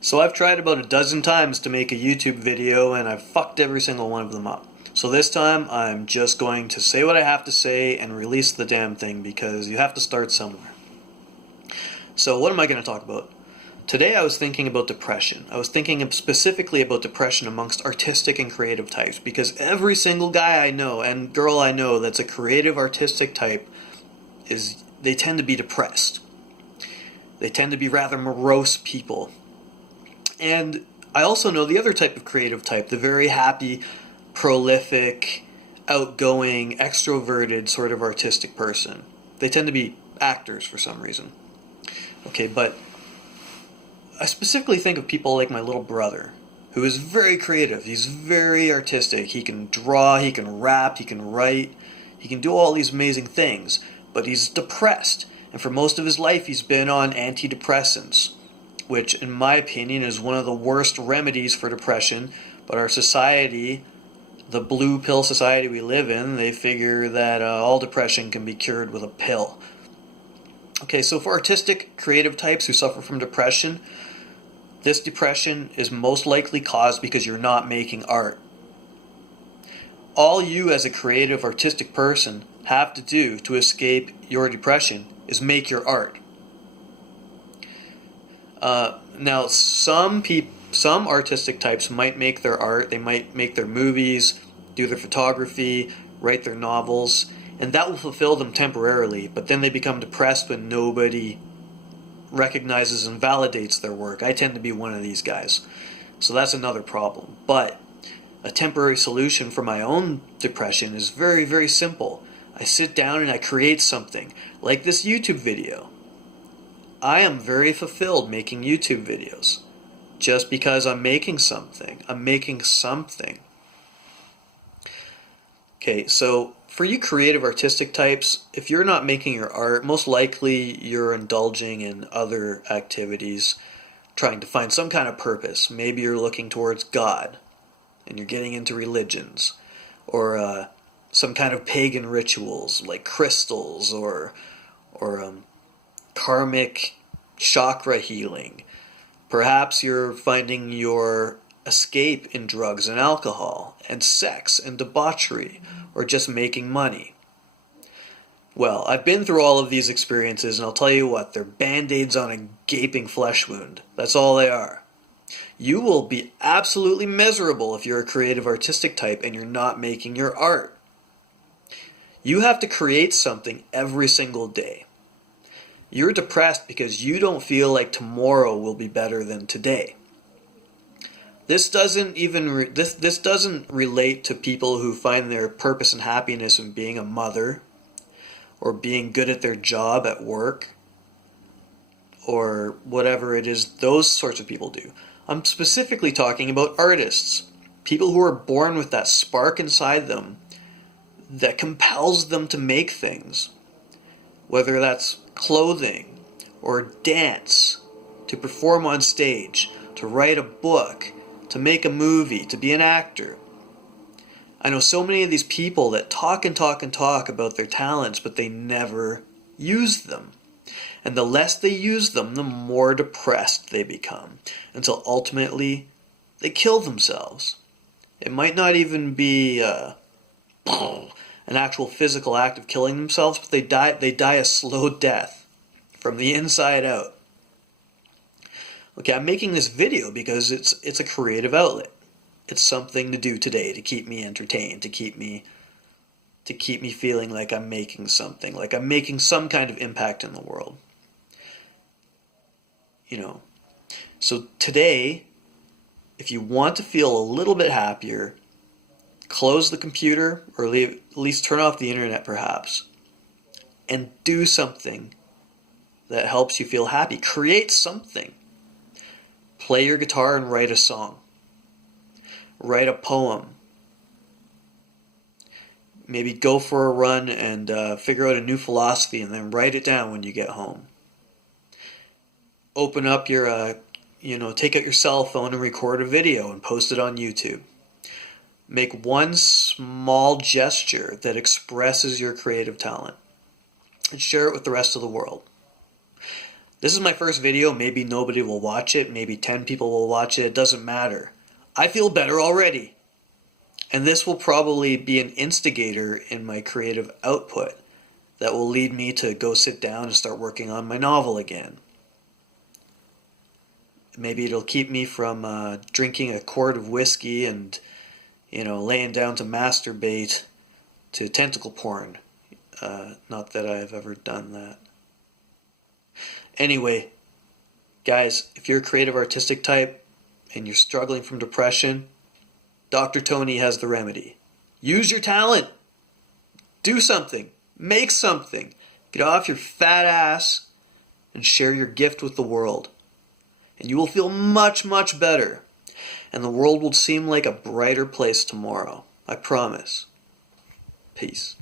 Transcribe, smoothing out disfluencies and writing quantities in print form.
So I've tried about a dozen times to make a YouTube video and I've fucked every single one of them up. So this time I'm just going to say what I have to say and release the damn thing because you have to start somewhere. So what am I going to talk about? Today I was thinking about depression. I was thinking specifically about depression amongst artistic and creative types because every single guy I know and girl I know that's a creative artistic type they tend to be depressed. They tend to be rather morose people. And I also know the other type of creative type, the very happy, prolific, outgoing, extroverted sort of artistic person. They tend to be actors for some reason. Okay, but I specifically think of people like my little brother, who is very creative. He's very artistic. He can draw, he can rap, he can write, he can do all these amazing things, but he's depressed. And for most of his life, he's been on antidepressants, which, in my opinion, is one of the worst remedies for depression. But our society, the blue pill society we live in, they figure that all depression can be cured with a pill. Okay, so for artistic, creative types who suffer from depression, this depression is most likely caused because you're not making art. All you as a creative, artistic person have to do to escape your depression is make your art. Now, some artistic types might make their art, they might make their movies, do their photography, write their novels, and that will fulfill them temporarily, but then they become depressed when nobody recognizes and validates their work. I tend to be one of these guys. So that's another problem. But a temporary solution for my own depression is very, very simple. I sit down and I create something, like this YouTube video. I am very fulfilled making YouTube videos just because I'm making something. I'm making something. Okay, so for you creative artistic types, if you're not making your art, most likely you're indulging in other activities, trying to find some kind of purpose. Maybe you're looking towards God and you're getting into religions, or some kind of pagan rituals like crystals or karmic chakra healing. Perhaps you're finding your escape in drugs and alcohol and sex and debauchery, or just making money. Well, I've been through all of these experiences, and I'll tell you what, they're band-aids on a gaping flesh wound. That's all they are. You will be absolutely miserable if you're a creative artistic type and you're not making your art. You have to create something every single day. You're depressed because you don't feel like tomorrow will be better than today. This doesn't relate to people who find their purpose and happiness in being a mother, or being good at their job at work, or whatever it is those sorts of people do. I'm specifically talking about artists, people who are born with that spark inside them that compels them to make things, whether that's clothing or dance, to perform on stage, to write a book, to make a movie, to be an actor. I know so many of these people that talk and talk and talk about their talents, but they never use them. And the less they use them, the more depressed they become, until ultimately they kill themselves. It might not even be an actual physical act of killing themselves, but they die a slow death from the inside out. Okay, I'm making this video because it's a creative outlet. It's something to do today to keep me entertained, to keep me feeling like I'm making something, like I'm making some kind of impact in the world. So today, if you want to feel a little bit happier, close the computer, or at least turn off the internet perhaps, and do something that helps you feel happy. Create something. Play your guitar and write a song. Write a poem. Maybe go for a run and figure out a new philosophy and then write it down when you get home. Open up your, take out your cell phone and record a video and post it on YouTube. Make one small gesture that expresses your creative talent and share it with the rest of the world. This is my first video. Maybe nobody will watch it. Maybe 10 people will watch it. It doesn't matter. I feel better already. And this will probably be an instigator in my creative output that will lead me to go sit down and start working on my novel again. Maybe it'll keep me from drinking a quart of whiskey and, laying down to masturbate to tentacle porn. Not that I've ever done that. Anyway, guys, if you're a creative artistic type and you're struggling from depression, Dr. Tony has the remedy. Use your talent. Do something. Make something. Get off your fat ass and share your gift with the world. And you will feel much, much better. And the world will seem like a brighter place tomorrow. I promise. Peace.